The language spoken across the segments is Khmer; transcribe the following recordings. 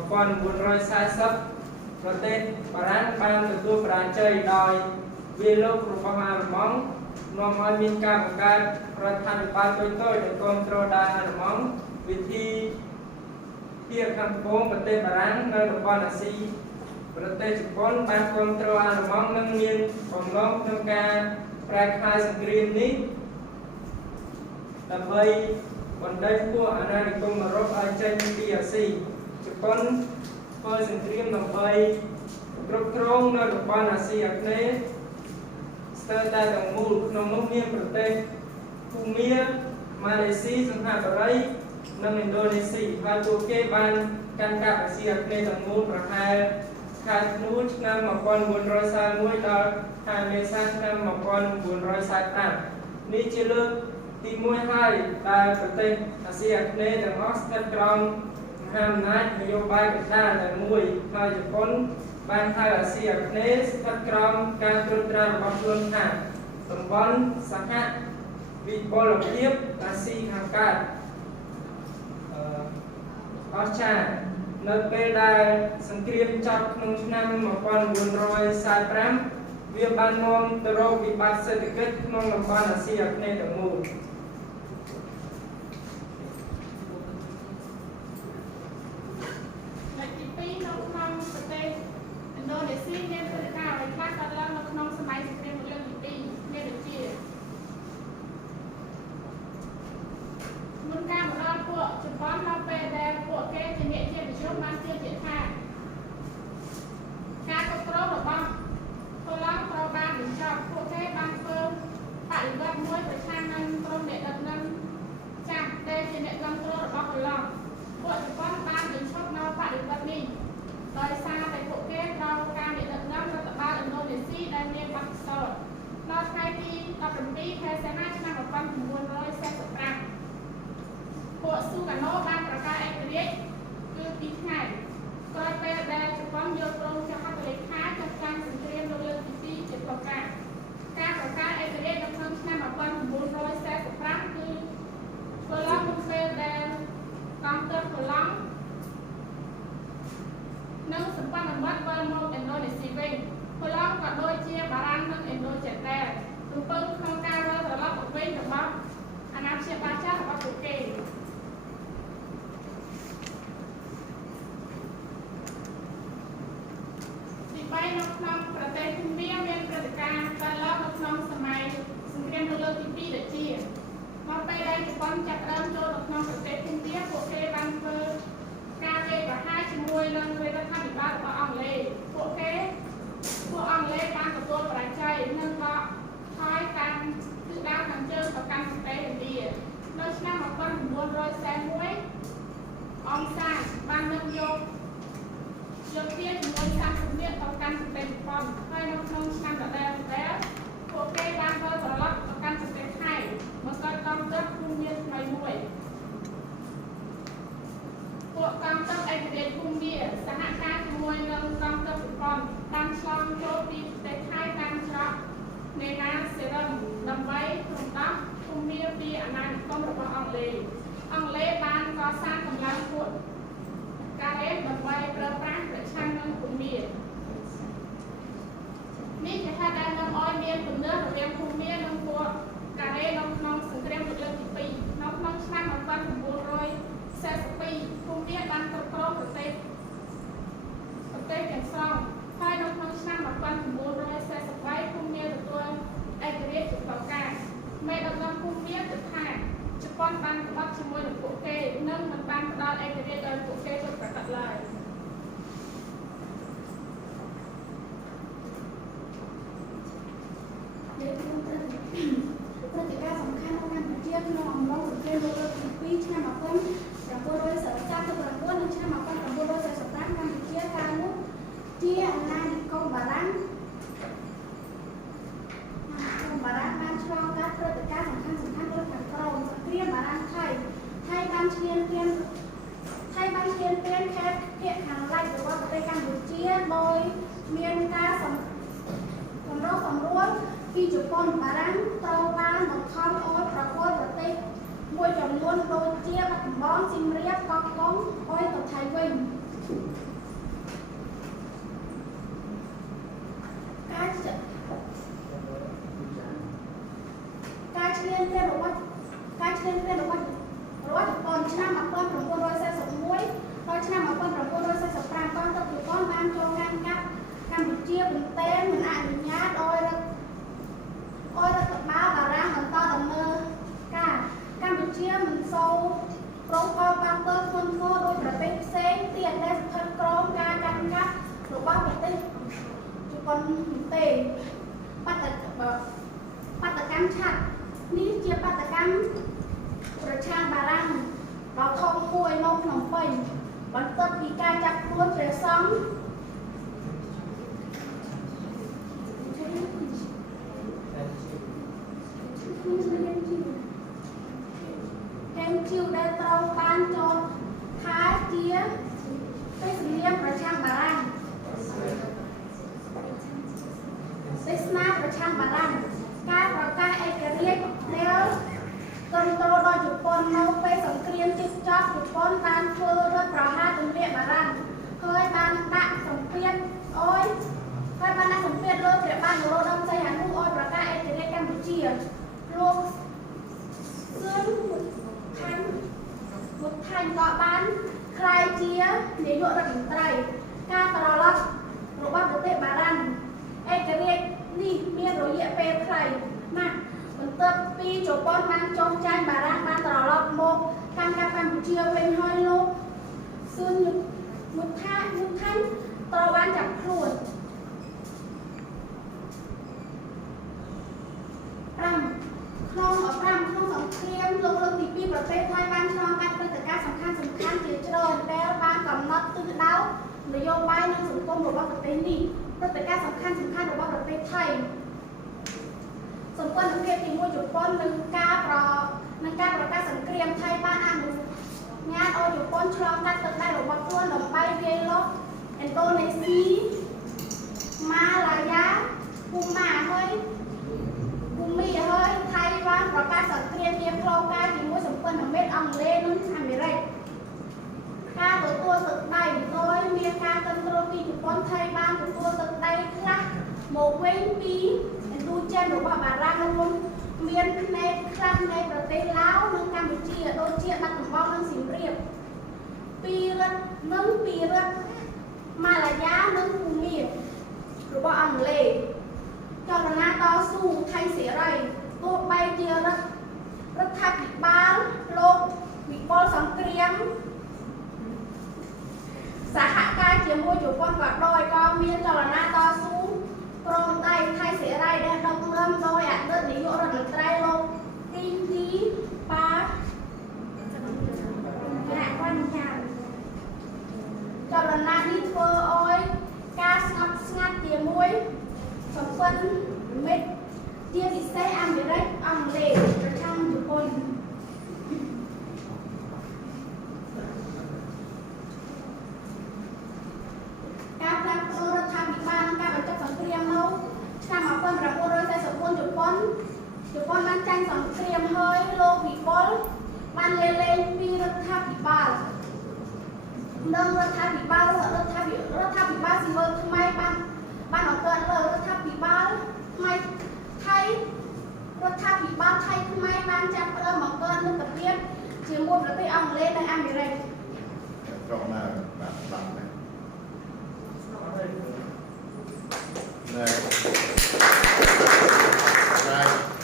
1940 ប្រទេសបារាំងបានទទួលបរាជ័យដោយវាលោករបស់អាល្លឺម៉ង់នាំឲ្យមានការបង្កើតរដ្ឋាភិបាលតូចៗដែលគ្រប់គ្រងដោយអាល្លឺម៉ង់វិធីភាគខាងត្បូងប្រទេសបារាំងនៅតំបន់អាស៊ីប្រទេសជប៉ុនបានគ្រប់គ្រងអាល្លឺម៉ង់និងមានបំណងក្នុងការប្រែក្លាយសង្គ្រាមនេះដើម្បីបណ្ដេញពួកអាណានិគមអឺរ៉ុបឲ្យចេញពីអាស៊ីជប៉ុនធ្វើសង្គ្រាមដើម្បីគ្រប់គ្រងនៅតំបន់អាស៊ីអាគ្នេយ៍ស្ទើរតែទាំងមូលក្នុងនោះមានប្រទេសភូមាម៉ាឡេស៊ីសិង្ហបុរីនិងឥណ្ឌូនេស៊ីហើយពួកគេបានកាន់កាប់អាស៊ីអាគ្នេយ៍ទាំងមូលប្រហែលខែធ្នូឆ្នាំ1941ដល់ខែមេសាឆ្នាំ1945នេះជាលើកទី1ហើយដែលប្រទេសអាស៊ីអាគ្នេយ៍ទាំងអស់ស្ថិតក្រោមមហាអំណាចនយោបាយកណ្ដាលតែមួយហើយជប៉ុនបានហៅអាស៊ីអាគ្នេយ៍ស្ថិតក្រោមការត្រួតត្រារបស់ខ្លួនថាតំបន់សហវិបុលភាពអាស៊ីខាងកើតអស្ចារ្យនៅពេលដែលសង្គ្រាមចប់ក្នុងឆ្នាំ1945វាបាននាំទៅរកវិបត្តិសេដ្ឋកិច្ចក្នុងតំបន់អាស៊ីអាគ្នេយ៍ទាំងមូលឥណ្ឌូនេស៊ីមានព្រឹត្តិការណ៍អ្វីខ្លះកើតឡើងនៅក្នុងសម័យសង្គ្រាមលោកលើកទី2មានដូចជាមុនការមកដល់ពួកជប៉ុននៅពេលដែលពួកគេជាអ្នកជានិយមបានជឿជាក់ថាការគ្រប់គ្រងរបស់កូឡុងត្រូវបានបញ្ចប់ពួកគេបានធ្វើបដិវត្តន៍មួយប្រឆាំងនឹងក្រុមអ្នកដឹកនាំចាស់ដែលជាអ្នកគ្រប់គ្រងរបស់កូឡុងពួកជប៉ុនបានបញ្ឈប់នៅបដិវត្តន៍នេះដោយសារតែពួកគេត្រូវការអ្នកដឹកនាំរដ្ឋបាលឥណ្ឌូនេស៊ីដែលមានបទពិសោធន៍នៅថ្ងៃទី17ខែសីហាឆ្នាំ1945ពួកស៊ូកាណូបានប្រកាសឯករាជ្យគឺ2ថ្ងៃក្រោយពេលដែលជប៉ុនយកគ្រងចក្រហត្ថលេខាចាត់តាំងសង្គ្រាមលោកលើកទី2ជាប្រកាសការប្រកាសឯករាជ្យនៅក្នុងឆ្នាំ1945គឺធ្វើឡើងមុនពេលដែលកងទ័ពកូឡុងនិងសម្ព័ន្ធមិត្តវិលមកឥណ្ឌូនេស៊ីវិញកូឡុងក៏ដូចជាបារាំងនិងឥណ្ឌូចិនដែររំពឹងក្នុងការវិលត្រឡប់មកវិញរបស់អាណាព្យាបាលចាស់របស់ពួកគេទី3នៅក្នុងប្រទេសភូមាមានព្រឹត្តិការណ៍កើតឡើងនៅក្នុងសម័យសង្គ្រាមលោកលើកទី2ដូចជាមកពេលដែលជប៉ុនចាប់ផ្ដើមចូលនៅក្នុងប្រទេសភូមាពួកគេបានធ្វើការវាយប្រហារជាមួយនឹងរដ្ឋាភិបាលរបស់អង់គ្លេសពួកអង់គ្លេសបានទទួលបរាជ័យនិងដកថយតាមទិសដៅខាងជើងទៅកាន់ប្រទេសឥណ្ឌានៅឆ្នាំ1941អង្គសានបានដឹកយកទាចំនួន30នាក់ទៅកាន់ប្រទេសជប៉ុនហើយនៅក្នុងឆ្នាំដដែលពួកគេបានវិលត្រឡប់ទៅកាន់ប្រទេសថៃបង្កើតកងទ័ពភូមាថ្មីមួយពួកកងទ័ពឯករាជ្យភូមាសហការជាមួយនឹងកងទ័ពជប៉ុនបានឆ្លងចូលពីប្រទេសថៃតាមច្រកនេណាសេរឹមដើម្បីរំដោះភូមាពីអាណានិគមរបស់អង់គ្លេសបានកសាងកម្លាំងពួកការ៉េដើម្បីប្រើប្រាស់ប្រឆាំងនឹងភូមានេះជាហេតុដែលនាំឲ្យមានទំនើរវាងភូមានិងពួកការ៉េនៅក្នុងសង្គ្រាមលោកលើកទី2នៅក្នុងឆ្នាំ1942ភូមាបានគ្រប់គ្រងប្រទេសទាំងស្រុងហើយនៅក្នុងឆ្នាំ1943ភូមាទទួលឯករាជ្យជាប្រកាសមេដឹកនាំភូមាគិតថាជប៉ុនបានក្បត់ជាមួយនឹងពួកគេនិងមិនបានផ្ដល់ឯករាជ្យដល់ពួកគេពិតប្រាកដឡើយព្រឹត្តិការណ៍សំខាន់នៅកម្ពុជាក្នុងអំឡុងសង្គ្រាមលោកលើកទី2ឆ្នាំ1949និងឆ្នាំ1945កម្ពុជាកាលនោះជាអាណានិគមបារាំងបានឆ្លងកាត់ព្រឹត្តិការណ៍សំខាន់ដូចខាងក្រោមសង្គ្រាមបារាំងថៃបានឈ្លានពានខេត្តភាគខាងលិចរបស់ប្រទេសកម្ពុជាដោយមានការសម្រួលពីជប៉ុនបារាំងត្រូវបានបង្ខំឲ្យប្រគល់ប្រទេសមួយចំនួនដូចជាបាត់ដំបងសៀមរាបកោះកុងឲ្យទៅថៃវិញ นมปังวันต้นปีการจับตัวเปรียซ้ำแทงจิวได้ตรงบ้านโจท้าเจี๊ยไปสเลียมประช่างบารังไปสนาประช่างบารังการประกาศเอกเรียกแล้วตนโตโดยจุดปนเอาไปสังเกตจิตจับจุดปนบานเพื่อรับประหารจนเรียกบารังเคยบานตะสังเกตโอ้ยเคยบานตะสังเกตเลยเปรียบบ้านโรดำใจหันลูกอ้อยประกาศเอกเรียกกัมพูชีลูกซึ่งmột thành có bán khai chia để dụ ra bình trai ca tờ lọc rồi bắt được tệ bà răn cái việc đi miên rồi dễ phê khai mà mình tập pi chỗ con mang trong chai bà răn ban tờ lọc một cam chia bên hơi lô xương một thanh tờ bán chặt luôn không ở Pram không sóng khiêm lông lông thì piประเทศไทยบ้านช่องการเป็นการสำคัญที่จะโดนแล้วบ้านกำนัดตื้อดาวนโยบายในสังคมหรือว่าประเทศนี้เป็นการสำคัญหรือว่าประเทศไทยสมควรสังเกตที่มวยจุดป้อนหนึ่งการประกาศสังเกตไทยบ้านอันงานเอาจุดป้อนช่องการตึกได้หรือว่าตัวหนุ่มใบเวลล์อินโดนีเซียมาลายาภูมาเฮ้ยภูมิเฮ้ยไทยบ้านประกาศสังเกตเพียงโครงการที่มวยสมควรทำเม็ดอังเลนั้นทำไม่ได้การตัวตึกใดโดยมีการตั้งโรงมีจุดป้อนไทยบ้านตัวตึกใดคละโมเว้นปีดูเจนหรือว่าบารังลงเมียนในครั้งในประเทศลาวเมืองกัมพูชีโดยเชียร์นักบอลทั้งสิงเรียบปีรัฐมาลายานึ่งภูมิหรือว่าอังเลจรณะต่อสู้ไทยเสียไรตัวใบเจียรัฐบิบาลโลกวิปโปสังเกรียมสหการเชียร์มวยจุดป้อนกอดโดยก็มีจรณะต่อสู้โปรไตไทยเสียไรได้ดำเนินโดยเดินหนีโยรันไตรโลกริงจีปาแหลกวันจันจรณะที่เฟอร์โอยการงัดเตียมวยสมควรเม็ดเจียดิเซอัมเบรกอังเลประชังจุดปนการรัฐบิบาลการบัญญัติสังเกตเราทำมาเป็นระบบโดยใช้สมควรจุดปนมันจังสังเกตเฮ้ยโลวิบอลมันเลนปีรัฐบิบาลเรื่องรัฐบิบาลสิเวอร์ทำไมบ้านของเกิดเลยรัฐบิบาลทำไมไทยรัฐบิบาลไทยทำไมบ้านจะเริ่มของเกิดนึกตะเกียบเชื่อมประเทศอังกฤษในอเมริกาตรงหน้าแบบหลังเลย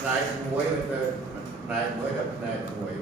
นายมวยมันนายมวยกับนายมวย